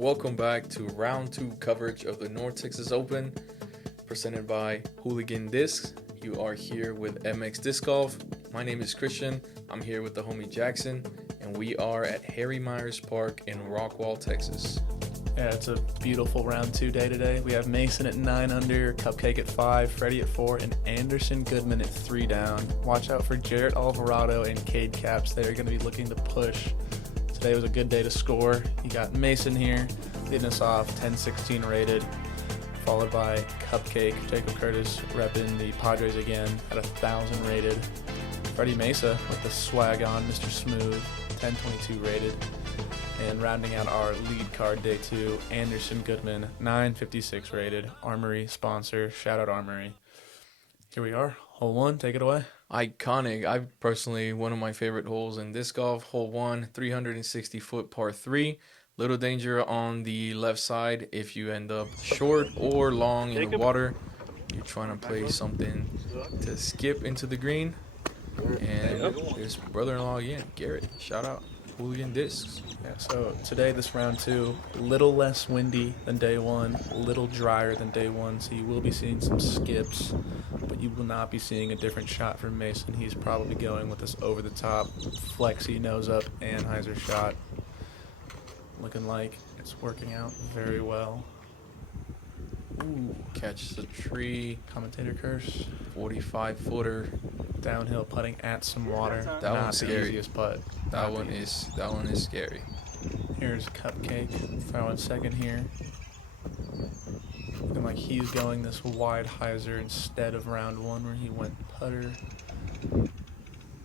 Welcome back to round 2 coverage of the North Texas Open, presented by Hooligan Discs. You are here with MX Disc Golf. My name is Christian. I'm here with the homie Jackson, and we are at Harry Myers Park in Rockwall, Texas. Yeah, it's a beautiful round 2 day today. We have Mason at 9 under, Cupcake at 5, Fredy at 4, and Anderson Goodman at 3 down. Watch out for Jarrett Alvarado and Cade Caps. They're going to be looking to push. Today was a good day to score. You got Mason here leading us off, 10-16 rated, followed by Cupcake, Jacob Courtis repping the Padres again at 1,000 rated. Fredy Meza with the swag on, Mr. Smooth, 10-22 rated. And rounding out our lead card day 2, Anderson Goodman, 956 rated. Armory sponsor, shout out Armory. Here we are, hole 1, take it away. Iconic. I personally, one of my favorite holes in disc golf. Hole 1, 360-foot par 3. Little danger on the left side if you end up short or long in the water. You're trying to play something to skip into the green. And his brother-in-law again, Garrett. Shout out Hooligan Discs. Yeah, so today, this round 2, a little less windy than day 1, a little drier than day 1, so you will be seeing some skips, but you will not be seeing a different shot from Mason. He's probably going with this over-the-top, flexy, nose-up, Anheuser shot. Looking like it's working out very well. Ooh, catch the tree. Commentator curse. 45-footer. Downhill putting at some water. That Not one's the scary. easiest putt. That one is scary. Here's Cupcake throwing second here. Looking like he's going this wide hyzer instead of round 1 where he went putter.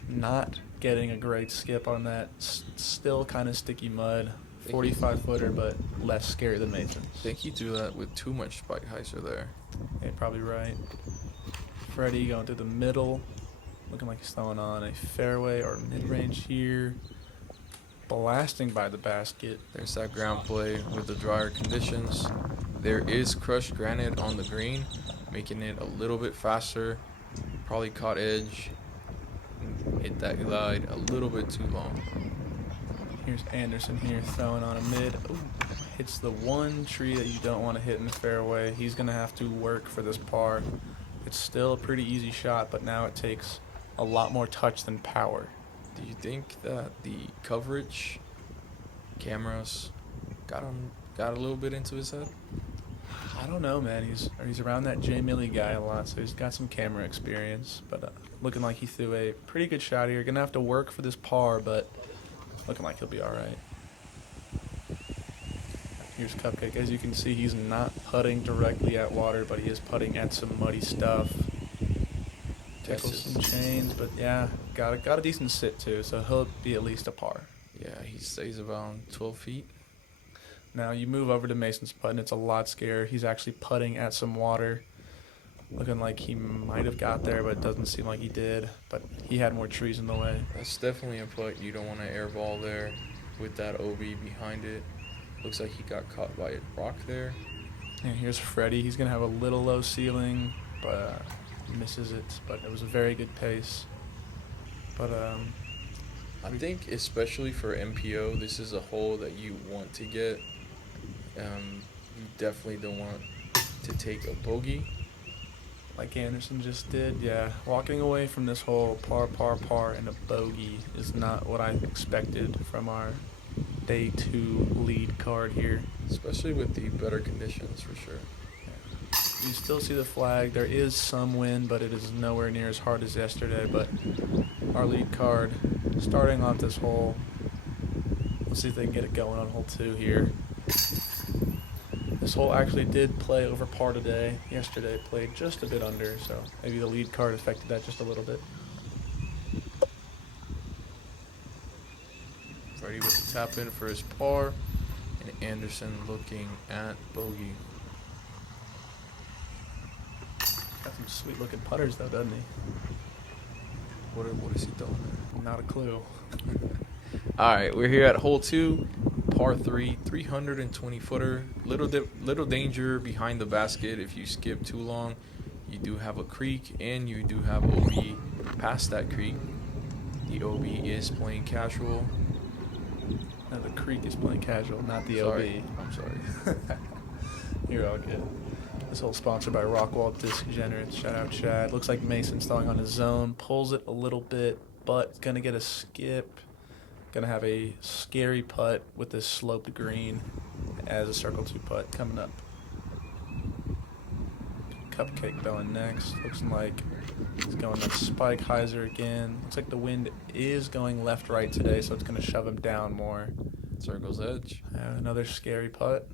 Not getting a great skip on that. Still kind of sticky mud. 45-footer, but less scary than Mason's. I think he threw that with too much spike hyzer there. Yeah, probably right. Fredy going through the middle. Looking like he's throwing on a fairway or mid-range here. Blasting by the basket. There's that ground play with the drier conditions. There is crushed granite on the green, making it a little bit faster. Probably caught edge. Hit that glide a little bit too long. Here's Anderson here throwing on a mid. Ooh, hits the one tree that you don't want to hit in the fairway. He's going to have to work for this par. It's still a pretty easy shot, but now it takes a lot more touch than power. Do you think that the coverage cameras got a little bit into his head? I don't know, man. He's around that Jay Milley guy a lot, so he's got some camera experience. But looking like he threw a pretty good shot here. Going to have to work for this par, but looking like he'll be all right. Here's Cupcake. As you can see, he's not putting directly at water, but he is putting at some muddy stuff. Tickles some chains, but yeah, got a decent sit too, so he'll be at least a par. Yeah, he stays around 12 feet. Now you move over to Mason's putt, and it's a lot scarier. He's actually putting at some water. Looking like he might have got there, but it doesn't seem like he did. But he had more trees in the way. That's definitely a putt you don't want to airball there with that OB behind it. Looks like he got caught by a rock there. And here's Fredy. He's going to have a little low ceiling, but misses it. But it was a very good pace. But I think especially for MPO, this is a hole that you want to get. You definitely don't want to take a bogey. Like Anderson just did, yeah. Walking away from this hole, par, and a bogey is not what I expected from our day 2 lead card here. Especially with the better conditions, for sure. You still see the flag. There is some wind, but it is nowhere near as hard as yesterday. But our lead card, starting off this hole. Let's see if they can get it going on hole 2 here. This hole actually did play over par today. Yesterday it played just a bit under, so maybe the lead card affected that just a little bit. Fredy with the tap in for his par, and Anderson looking at bogey. Got some sweet looking putters though, doesn't he? What is he doing there? Not a clue. All right, we're here at hole 2, par 3, 320-footer. Little danger behind the basket if you skip too long. You do have a creek, and you do have OB past that creek. The OB is playing casual. No, the creek is playing casual, not the Sorry. OB. I'm sorry. You're all good. This whole sponsored by Rockwall Disc-Generates. Shout out Chad. Looks like Mason's throwing on his zone. Pulls it a little bit, but gonna get a skip. Gonna have a scary putt with this sloped green as a circle 2 putt coming up. Cupcake going next. Looks like he's going like Spike Heiser again. Looks like the wind is going left-right today, so it's gonna shove him down more. Circle's edge. Another scary putt.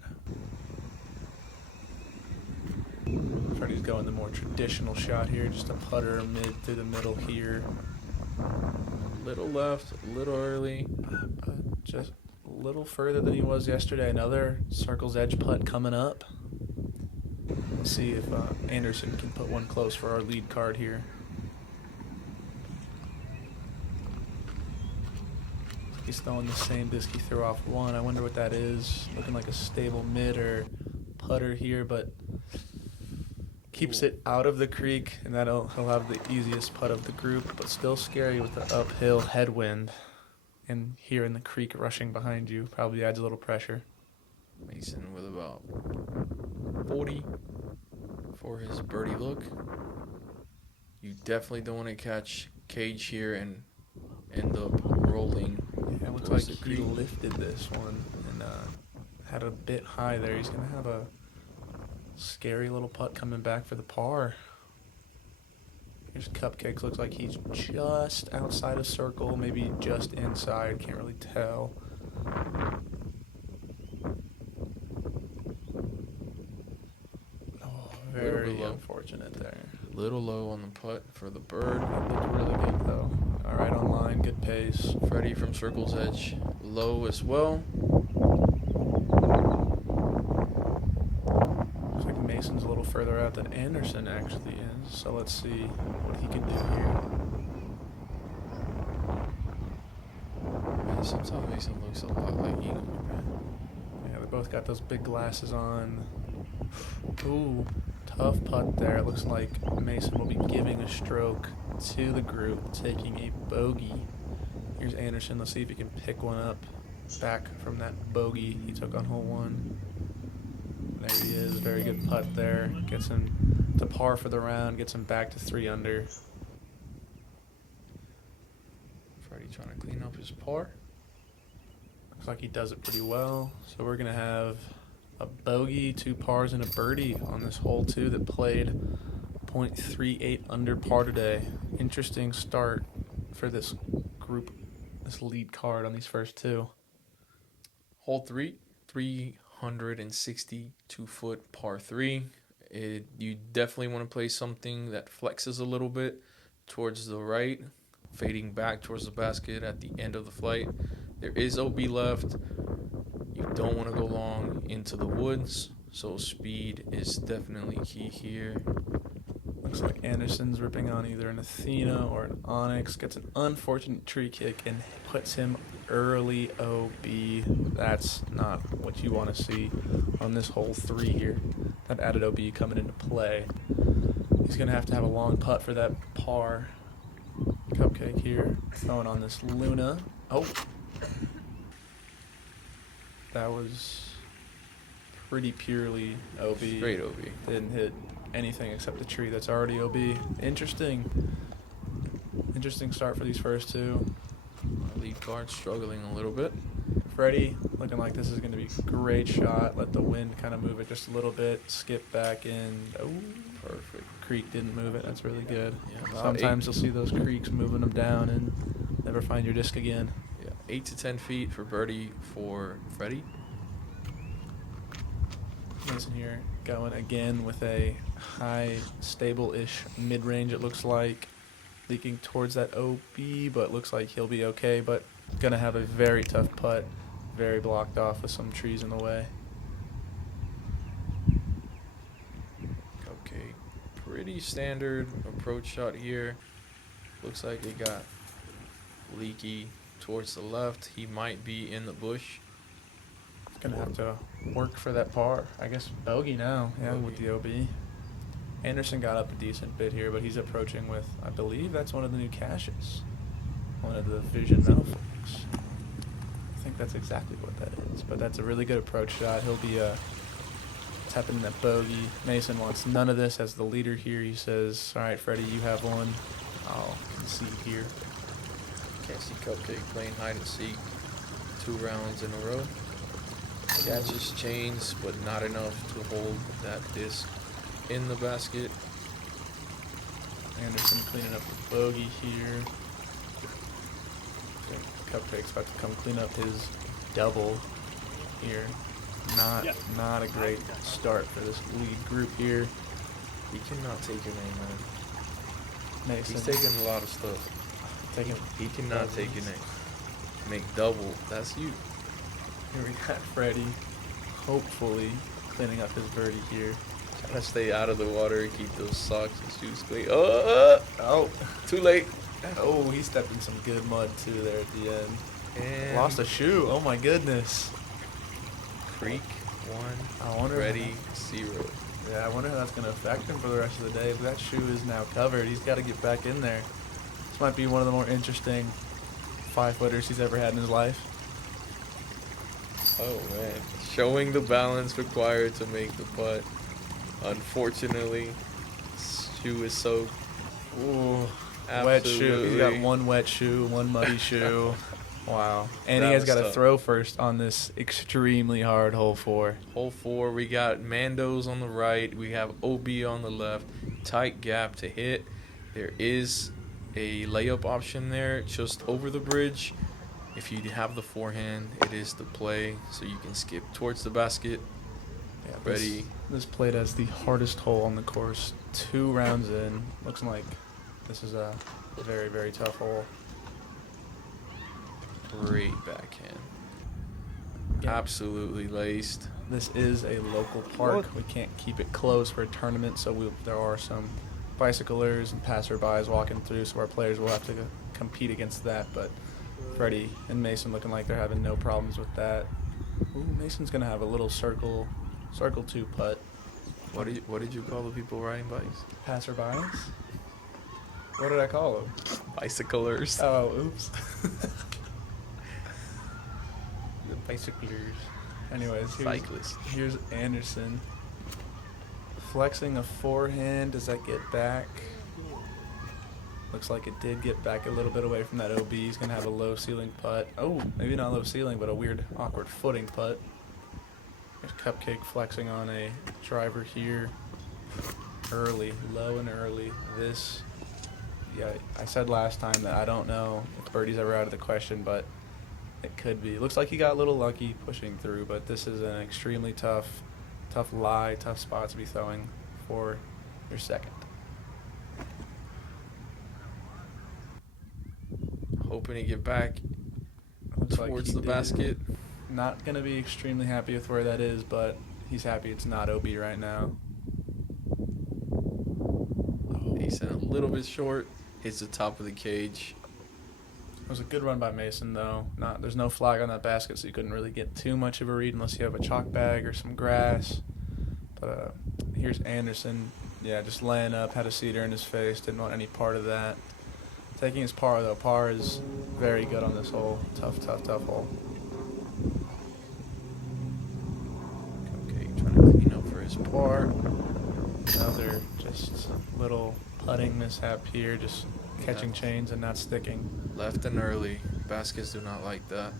Fredy's going the more traditional shot here, just a putter mid through the middle here. Little left, a little early. Just a little further than he was yesterday. Another circle's edge putt coming up. Let's see if Anderson can put one close for our lead card here. He's throwing the same disc he threw off one. I wonder what that is. Looking like a stable mid or putter here, but keeps it out of the creek, and he'll have the easiest putt of the group, but still scary with the uphill headwind. And here in the creek rushing behind you probably adds a little pressure. Mason with about 40 for his birdie look. You definitely don't want to catch Cage here and end up rolling. Yeah, it looks like he lifted this one and had a bit high there. He's going to have a scary little putt coming back for the par. Here's Cupcakes. Looks like he's just outside of circle, maybe just inside. Can't really tell. Oh, very unfortunate there. Little low on the putt for the bird. That looked really good though. All right, on line, good pace. Fredy from circle's edge, low as well. Mason's a little further out than Anderson actually is, so let's see what he can do here. Man, sometimes Mason looks a lot like Eagle, man. Yeah, they both got those big glasses on. Ooh, tough putt there. It looks like Mason will be giving a stroke to the group, taking a bogey. Here's Anderson. Let's see if he can pick one up back from that bogey he took on hole 1. There he is, very good putt there. Gets him to par for the round, gets him back to 3 under. Fredy trying to clean up his par. Looks like he does it pretty well. So we're going to have a bogey, 2 pars, and a birdie on this hole 2 that played .38 under par today. Interesting start for this group, this lead card on these first 2. Hole 3, 362-foot par 3. You definitely want to play something that flexes a little bit towards the right, fading back towards the basket at the end of the flight. There is OB left. You don't want to go long into the woods, so speed is definitely key here. Looks like Anderson's ripping on either an Athena or an Onyx. Gets an unfortunate tree kick and puts him early OB. That's not what you want to see on this hole 3 here. That added OB coming into play. He's going to have a long putt for that par. Cupcake here, throwing on this Luna. Oh. That was pretty purely OB. Straight OB. Didn't hit anything except the tree that's already OB. Interesting start for these first 2. My lead card struggling a little bit. Fredy looking like this is going to be a great shot. Let the wind kind of move it just a little bit. Skip back in. Oh, Perfect. creek didn't move it. That's really good. Yeah, Sometimes you'll see those creeks moving them down and never find your disc again. Yeah, 8 to 10 feet for birdie for Fredy. Mason here going again with a high, stable-ish mid-range, it looks like. Leaking towards that OB, but looks like he'll be okay, but going to have a very tough putt. Very blocked off with some trees in the way. Okay, pretty standard approach shot here. Looks like it got leaky towards the left. He might be in the bush. Gonna have to work for that par. I guess bogey now, yeah, Bogey. with the OB. Anderson got up a decent bit here, but he's approaching with, I believe that's one of the new caches. One of the Vision Melfolks. I think that's exactly what that is. But that's a really good approach shot. He'll be tapping in that bogey. Mason wants none of this as the leader here. He says, all right, Fredy, you have one. I'll concede here. Can't see Cupcake playing hide and seek 2 rounds in a row. Catches chains, but not enough to hold that disc in the basket. Anderson cleaning up the bogey here. Cupcake's about to come clean up his double here. Not a great start for this lead group here. He cannot take your name, man. Mason. He's taking a lot of stuff. He cannot take your name. Make double. That's you. Here we got Fredy, hopefully cleaning up his birdie here. Trying to stay out of the water and keep those socks and shoes clean. Oh, too late. Oh, he stepped in some good mud too there at the end. And Lost a shoe. Oh my goodness. Creek 1, Fredy 0. Yeah, I wonder how that's going to affect him for the rest of the day. But that shoe is now covered. He's got to get back in there. This might be one of the more interesting 5-footers he's ever had in his life. Oh man, showing the balance required to make the putt. Unfortunately, shoe is soaked. Ooh, Absolutely. wet shoe. He's got one wet shoe, one muddy shoe. Wow. And he has got to throw first on this extremely hard hole 4. Hole 4, we got Mandos on the right. We have OB on the left. Tight gap to hit. There is a layup option there just over the bridge. If you have the forehand, it is the play, so you can skip towards the basket. Yeah, Fredy. This played as the hardest hole on the course. 2 rounds in. Looks like this is a very, very tough hole. Great backhand. Yeah. Absolutely laced. This is a local park. We can't keep it closed for a tournament, so there are some bicyclers and passerbys walking through, so our players will have to compete against that. But Fredy and Mason looking like they're having no problems with that. Ooh, Mason's gonna have a little circle 2 putt. What did you call the people riding bikes? Passerbys? What did I call them? Bicyclers. Oh, oops. The bicyclers. Anyways, Cyclists. here's Anderson. Flexing a forehand. Does that get back? Looks like it did get back a little bit away from that OB. He's going to have a low ceiling putt. Oh, maybe not low ceiling, but a weird, awkward footing putt. There's Cupcake flexing on a driver here. Early, low and early. This, yeah, I said last time that I don't know if birdie's ever out of the question, but it could be. It looks like he got a little lucky pushing through, but this is an extremely tough spot to be throwing for your second. Hoping to get back Looks towards like he the did. basket. Not going to be extremely happy with where that is, but he's happy it's not OB right now. He's a little bit short. Hits the top of the cage. It was a good run by Mason, though. There's no flag on that basket, so you couldn't really get too much of a read unless you have a chalk bag or some grass. But here's Anderson. Yeah, just laying up, had a cedar in his face, didn't want any part of that. Taking his par, though. Par is very good on this hole. Tough hole. Okay, trying to clean up for his par. Another just little putting mishap here, just catching chains and not sticking. Left and early. Baskets do not like that.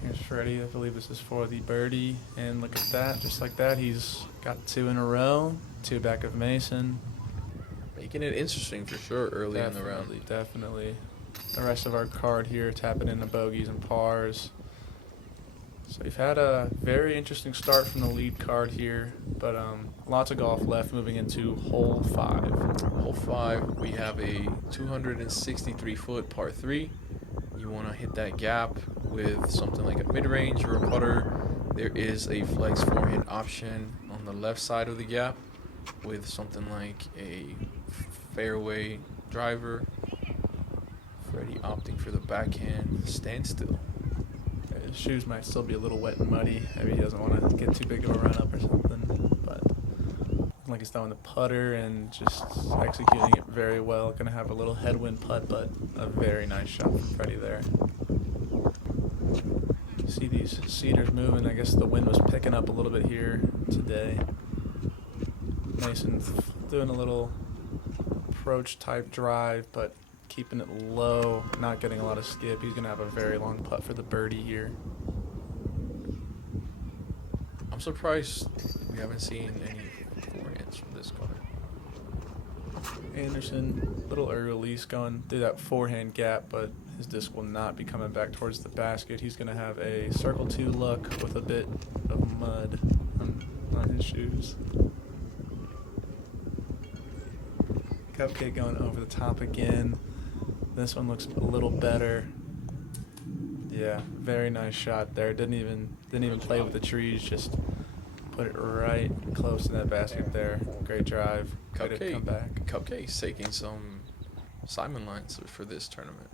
Here's Fredy. I believe this is for the birdie. And look at that. Just like that, he's got 2 in a row. 2 back of Mason. Making it interesting for sure early in the round. Definitely. The rest of our card here tapping into bogeys and pars. So we've had a very interesting start from the lead card here, but lots of golf left moving into hole 5. Hole 5, we have a 263-foot par 3. You want to hit that gap with something like a mid-range or a putter. There is a flex forehand option on the left side of the gap with something like a fairway driver. Fredy opting for the backhand standstill. His shoes might still be a little wet and muddy. Maybe he doesn't want to get too big of a run up or something. But looking like he's throwing the putter and just executing it very well. Going to have a little headwind putt, but a very nice shot from Fredy there. See these cedars moving. I guess the wind was picking up a little bit here today. Mason doing a little approach type drive, but keeping it low, not getting a lot of skip. He's going to have a very long putt for the birdie here. I'm surprised we haven't seen any forehands from this guy. Anderson, little early release going through that forehand gap, but his disc will not be coming back towards the basket. He's going to have a circle 2 look with a bit of mud on his shoes. Cupcake going over the top again. This one looks a little better. Yeah, very nice shot there. Didn't even play with the trees, just put it right close to that basket there. Great drive. Great to come back. Cupcake's taking some Simon lines for this tournament.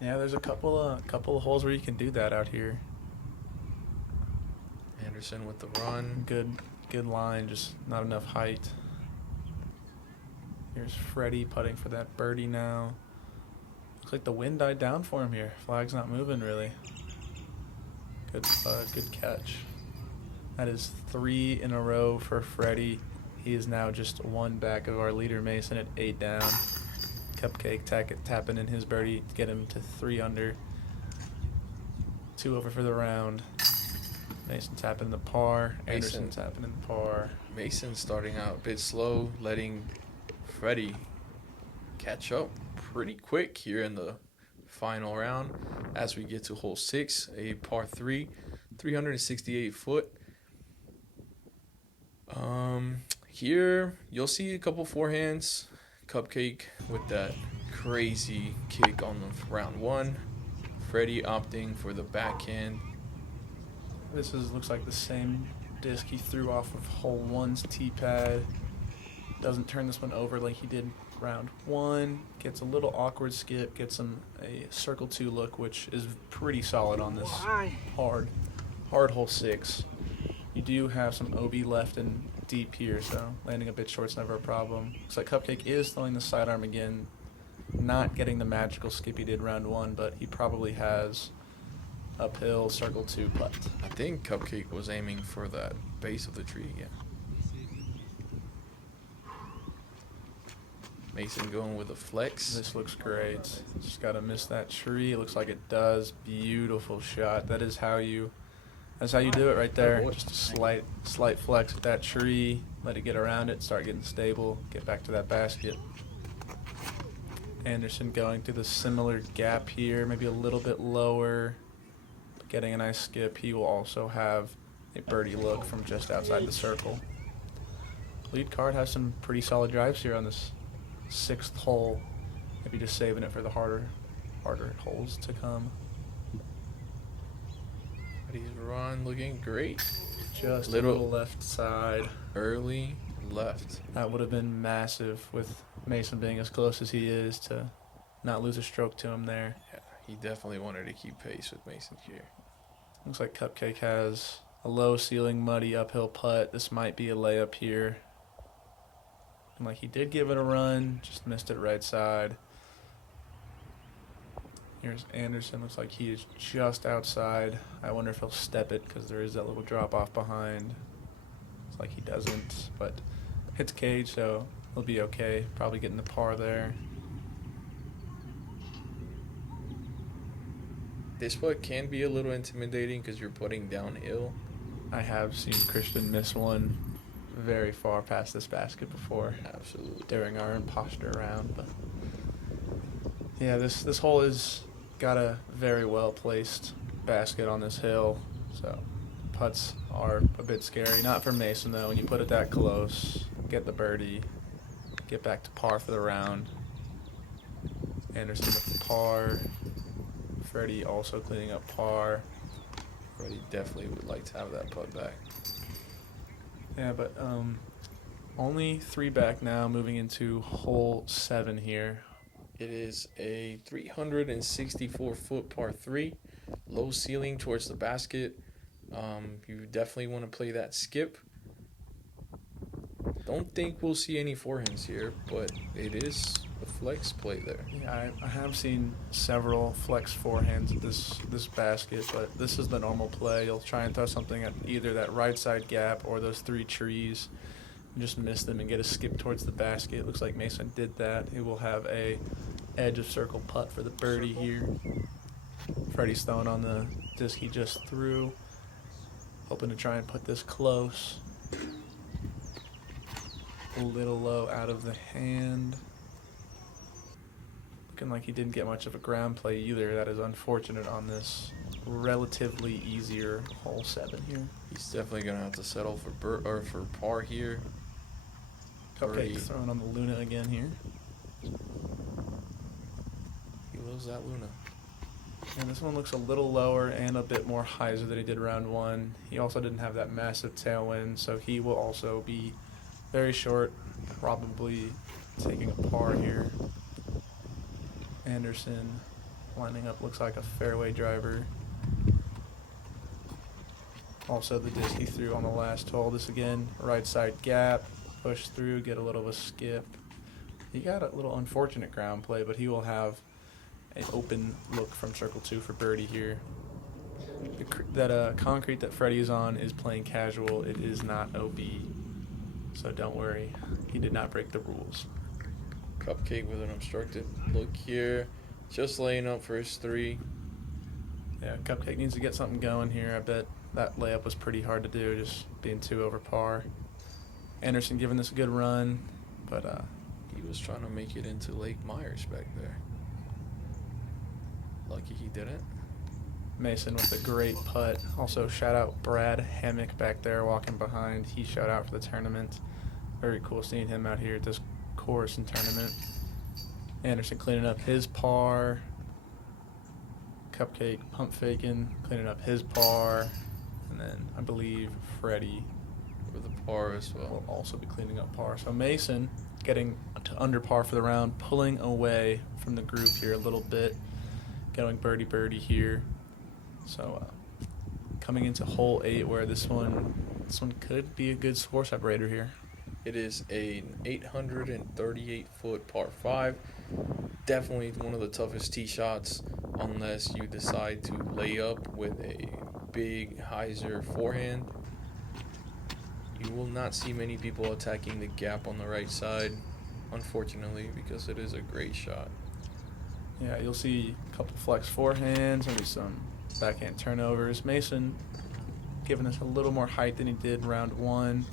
Yeah, there's a couple of holes where you can do that out here. Anderson with the run. Good line, just not enough height. Here's Fredy putting for that birdie now. Looks like the wind died down for him here. Flag's not moving really. Good catch. That is 3 in a row for Fredy. He is now just 1 back of our leader Mason at 8 down. Cupcake tapping in his birdie to get him to 3 under. 2 over for the round. Mason tapping the par. Anderson tapping in the par. Mason starting out a bit slow, letting Fredy catch up pretty quick here in the final round as we get to hole 6, a par 3, 368 foot. Here you'll see a couple forehands. Cupcake with that crazy kick on the round 1. Fredy opting for the backhand. This looks like the same disc he threw off of hole 1's tee pad. Doesn't turn this one over like he did round 1. Gets a little awkward skip. Gets him a circle 2 look, which is pretty solid on this hard hole 6. You do have some OB left and deep here, so landing a bit short's never a problem. Looks like Cupcake is throwing the sidearm again. Not getting the magical skip he did round 1, but he probably has uphill circle 2 putt. I think Cupcake was aiming for that base of the tree again. Mason going with a flex. This looks great. Just gotta miss that tree. It looks like it does. Beautiful shot. That's how you do it right there. Just a slight flex at that tree. Let it get around it. Start getting stable. Get back to that basket. Anderson going through the similar gap here. Maybe a little bit lower. Getting a nice skip. He will also have a birdie look from just outside the circle. Lead card has some pretty solid drives here on this 6th hole. Maybe just saving it for the harder holes to come. He's run looking great. Just a little left side. Early left. That would have been massive with Mason being as close as he is to not lose a stroke to him there. Yeah, he definitely wanted to keep pace with Mason here. Looks like Cupcake has a low ceiling, muddy uphill putt. This might be a layup here. And like he did give it a run, just missed it right side. Here's Anderson. Looks like he is just outside. I wonder if he'll step it because there is that little drop off behind. It's like he doesn't, but hits cage, so he'll be okay. Probably getting the par there. This putt can be a little intimidating because you're putting downhill. I have seen Christian miss one very far past this basket before. Absolutely. During our imposter round, but yeah, this hole is got a very well placed basket on this hill, so putts are a bit scary. Not for Mason though. When you put it that close, get the birdie, get back to par for the round. Anderson with the par. Fredy also cleaning up par. Fredy definitely would like to have that putt back. Yeah, but only 3 back now, moving into hole 7 here. It is a 364-foot par 3, low ceiling towards the basket. You definitely want to play that skip. Don't think we'll see any forehands here, but it is a flex play there. Yeah, I have seen several flex forehands at this basket, but this is the normal play. You'll try and throw something at either that right side gap or those 3 trees. And just miss them and get a skip towards the basket. Looks like Mason did that. He will have a edge of circle putt for the birdie here. Fredy's throwing on the disc he just threw. Hoping to try and put this close. A little low out of the hand. Looking like he didn't get much of a ground play either. That is unfortunate on this relatively easier hole 7 here. He's definitely gonna have to settle for par here. Cupcake throwing on the Luna again here. He loves that Luna. And this one looks a little lower and a bit more hyzer than he did round 1. He also didn't have that massive tailwind, so he will also be very short, probably taking a par here. Anderson lining up, looks like a fairway driver. Also the disc he threw on the last hole. This again, right side gap, push through, get a little of a skip. He got a little unfortunate ground play, but he will have an open look from circle 2 for birdie here. That concrete that Fredy is on is playing casual. It is not OB. So don't worry, he did not break the rules. Cupcake with an obstructed look here. Just laying up for his 3. Yeah, Cupcake needs to get something going here. I bet that layup was pretty hard to do, just being 2 over par. Anderson giving this a good run, but he was trying to make it into Lake Myers back there. Lucky he didn't. Mason with a great putt. Also, shout out Brad Hammock back there walking behind. He showed out for the tournament. Very cool seeing him out here at this course and tournament. Anderson cleaning up his par. Cupcake pump faking, cleaning up his par. And then I believe Fredy with a par as well will also be cleaning up par. So Mason getting to under par for the round, pulling away from the group here a little bit. Going birdie here. So coming into hole 8, where this one could be a good score separator here. It is an 838-foot par 5. Definitely one of the toughest tee shots, unless you decide to lay up with a big hyzer forehand. You will not see many people attacking the gap on the right side, unfortunately, because it is a great shot. Yeah, you'll see a couple flex forehands, maybe some backhand turnovers. Mason giving us a little more height than he did round 1.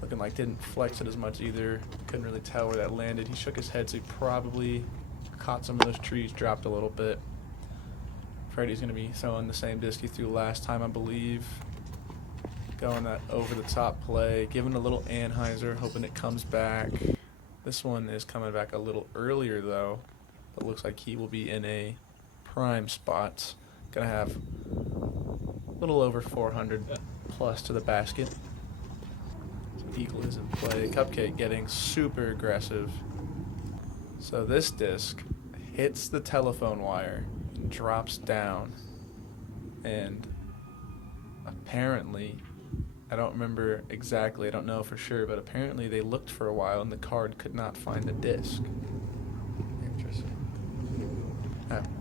Looking like didn't flex it as much either. Couldn't really tell where that landed. He shook his head, so he probably caught some of those trees, dropped a little bit. Fredy's going to be throwing the same disc he threw last time, I believe. Going that over-the-top play. Giving a little anhyzer, hoping it comes back. This one is coming back a little earlier, though. It looks like he will be in a prime spot. Going to have a little over 400 plus to the basket. So eagle is in play. Cupcake getting super aggressive. So this disc hits the telephone wire and drops down. And apparently, I don't remember exactly, I don't know for sure, but apparently they looked for a while and the card could not find the disc. Interesting.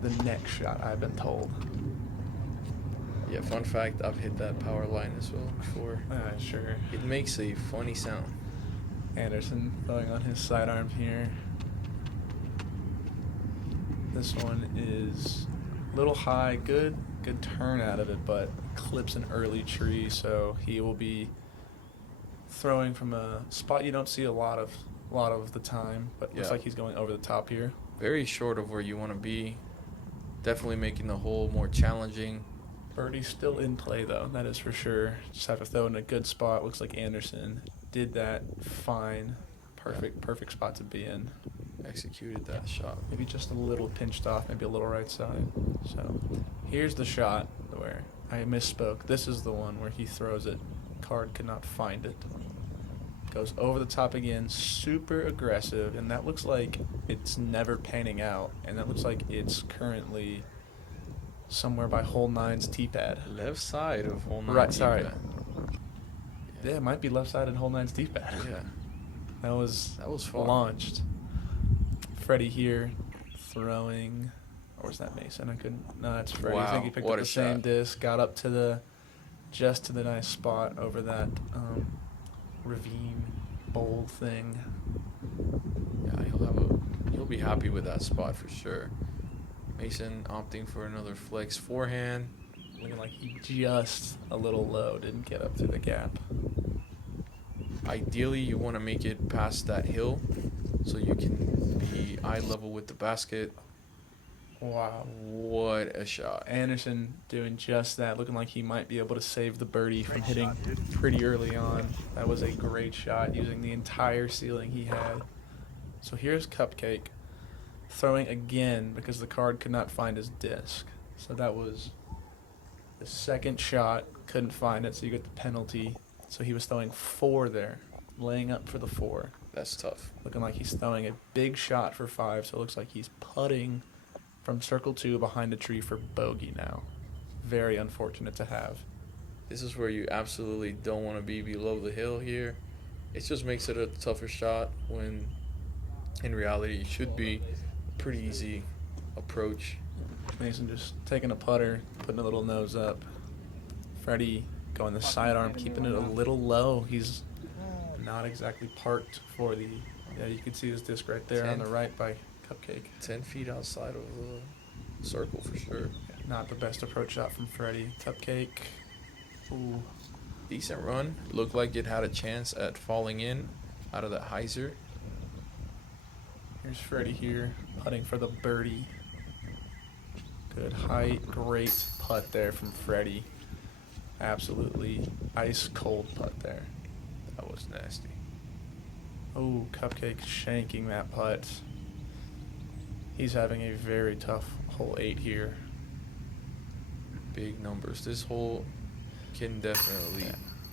The next shot, I've been told. Yeah, fun fact, I've hit that power line as well before. Sure. It makes a funny sound. Anderson throwing on his sidearm here. This one is a little high, good turn out of it, but clips an early tree, so he will be throwing from a spot you don't see a lot of the time, but looks like he's going over the top here. Very short of where you want to be. Definitely making the hole more challenging. Birdie's still in play, though, that is for sure. Just have to throw in a good spot. Looks like Anderson did that fine. Perfect spot to be in. Executed that shot. Maybe just a little pinched off, maybe a little right side. So here's the shot where I misspoke. This is the one where he throws it. Card could not find it. Goes over the top again, super aggressive, and that looks like it's never panning out. And that looks like it's currently somewhere by hole 9's tee pad. Left side of hole 9. Right, sorry. Yeah, it might be left side in hole 9's tee pad. Yeah. That was fun. launched. Fredy here throwing, or was that Mason? I couldn't. No, it's Fredy. I think he picked up the same disc, got up to just to the nice spot over that ravine bowl thing. Yeah, he'll be happy with that spot for sure. Mason opting for another flex forehand. Looking like he just a little low, didn't get up to the gap. Ideally, you want to make it past that hill so you can be eye level with the basket. Wow. What a shot. Anderson doing just that, looking like he might be able to save the birdie from hitting pretty early on. That was a great shot using the entire ceiling he had. So here's Cupcake throwing again because the card could not find his disc. So that was the second shot, couldn't find it, so you get the penalty. So he was throwing 4 there, laying up for the 4. That's tough. Looking like he's throwing a big shot for 5, so it looks like he's putting from circle 2 behind a tree for bogey now. Very unfortunate to have. This is where you absolutely don't want to be below the hill here. It just makes it a tougher shot when in reality it should be a pretty easy approach. Mason just taking a putter, putting a little nose up. Fredy going the sidearm, keeping it a little low. He's not exactly parked for the... Yeah, you can see his disc right there on the right by Cupcake. 10 feet outside of the circle for sure. Not the best approach shot from Fredy. Cupcake. Ooh. Decent run. Looked like it had a chance at falling in out of that hyzer. Here's Fredy here, putting for the birdie. Good height, great putt there from Fredy. Absolutely ice cold putt there. That was nasty. Oh, Cupcake shanking that putt. He's having a very tough hole 8 here. Big numbers. This hole can definitely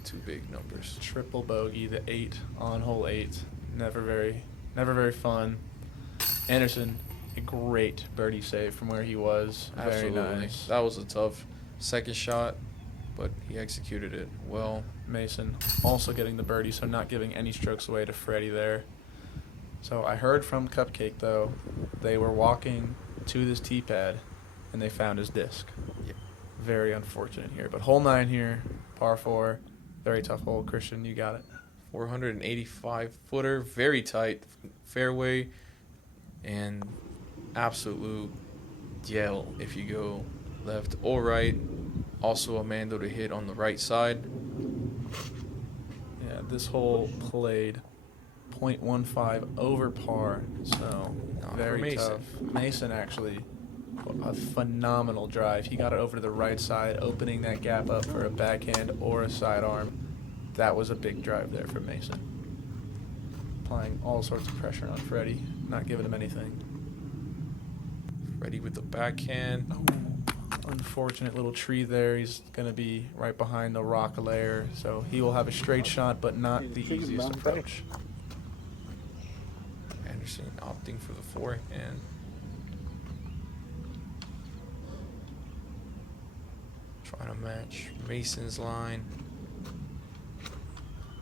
two big numbers. Triple bogey, the 8 on hole 8. Never very fun. Anderson, a great birdie save from where he was. Absolutely. Very nice. That was a tough second shot, but he executed it well. Mason also getting the birdie, so not giving any strokes away to Fredy there. So I heard from Cupcake, though, they were walking to this tee pad, and they found his disc. Yep. Very unfortunate here. But hole 9 here, par 4, very tough hole. Christian, you got it. 485-footer, very tight fairway, and absolute yell if you go left or right. Also a Mando to hit on the right side. Yeah, this hole played .15 over par, so very tough. Mason actually, a phenomenal drive. He got it over to the right side, opening that gap up for a backhand or a sidearm. That was a big drive there for Mason. Applying all sorts of pressure on Fredy, not giving him anything. Fredy with the backhand. Oh, unfortunate little tree there. He's going to be right behind the rock layer, so he will have a straight shot, but not the easiest approach. Anderson opting for the forehand. Trying to match Mason's line.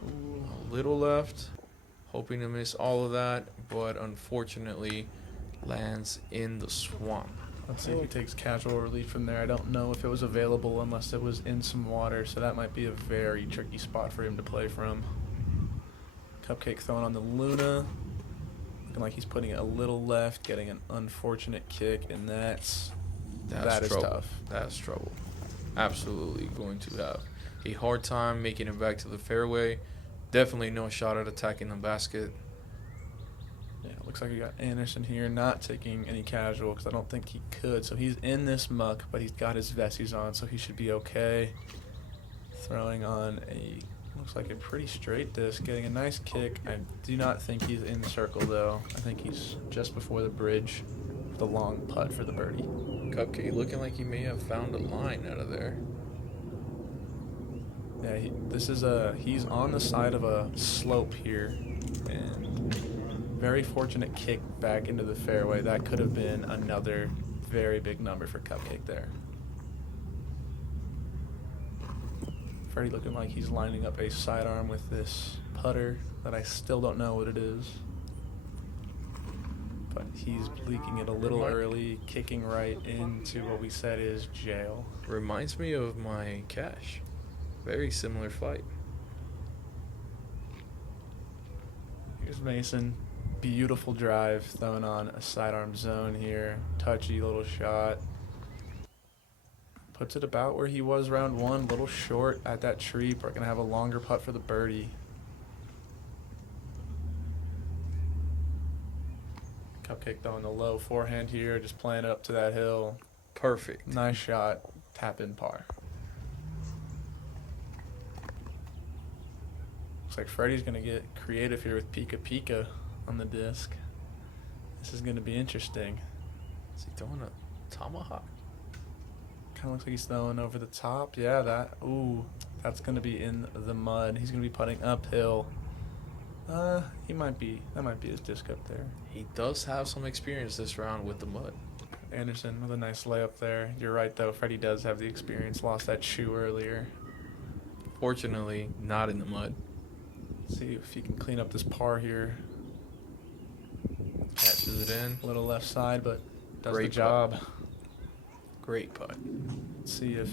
Ooh, a little left. Hoping to miss all of that, but unfortunately lands in the swamp. Let's see if he takes casual relief from there. I don't know if it was available unless it was in some water, so that might be a very tricky spot for him to play from. Cupcake throwing on the Luna. Looking like he's putting it a little left, getting an unfortunate kick, and that is tough. That's trouble. Absolutely going to have a hard time making it back to the fairway. Definitely no shot at attacking the basket. Yeah, looks like we got Anderson here not taking any casual because I don't think he could. So he's in this muck, but he's got his vesties on, so he should be okay. Throwing on a, looks like a pretty straight disc, getting a nice kick. I do not think he's in the circle, though. I think he's just before the bridge, the long putt for the birdie. Cupcake looking like he may have found a line out of there. Yeah, he's on the side of a slope here, and very fortunate kick back into the fairway. That could have been another very big number for Cupcake there. Fredy looking like he's lining up a sidearm with this putter that I still don't know what it is. But he's leaking it a little early, kicking right into what we said is jail. Reminds me of my cash. Very similar fight. Here's Mason. Beautiful drive, throwing on a sidearm zone here. Touchy little shot. Puts it about where he was round one, a little short at that tree. We're going to have a longer putt for the birdie. Cupcake throwing the low forehand here, just playing it up to that hill. Perfect. Nice shot. Tap in par. Looks like Fredy's going to get creative here with Pika Pika on the disc. This is going to be interesting. Is he throwing a tomahawk? Kind of looks like he's throwing over the top. Yeah, that's going to be in the mud. He's going to be putting uphill. That might be his disc up there. He does have some experience this round with the mud. Anderson with a nice layup there. You're right, though. Fredy does have the experience. Lost that shoe earlier. Fortunately, not in the mud. See if he can clean up this par here. Catches it in. A little left side, but does Great the job. putt. Great putt. Let's see if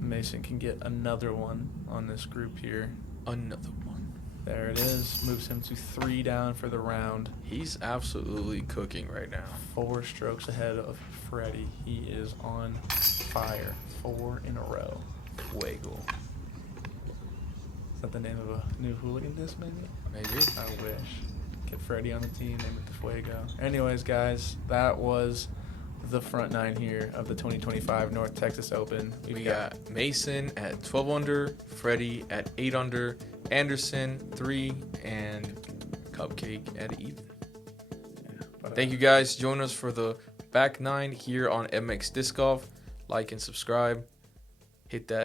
Mason can get another one on this group here. Another one. There it is. Moves him to 3 down for the round. He's absolutely cooking right now. 4 strokes ahead of Fredy. He is on fire. 4 in a row. Fuego. Is that the name of a new Hooligan disc, maybe? Maybe. I wish. Get Fredy on the team, name it the Fuego. Anyways, guys, that was the front 9 here of the 2025 North Texas Open. We got Mason at 12 under, Fredy at 8 under, Anderson 3, and Cupcake at even. Thank you guys. Join us for the back 9 here on MX Disc Golf. Like and subscribe. Hit that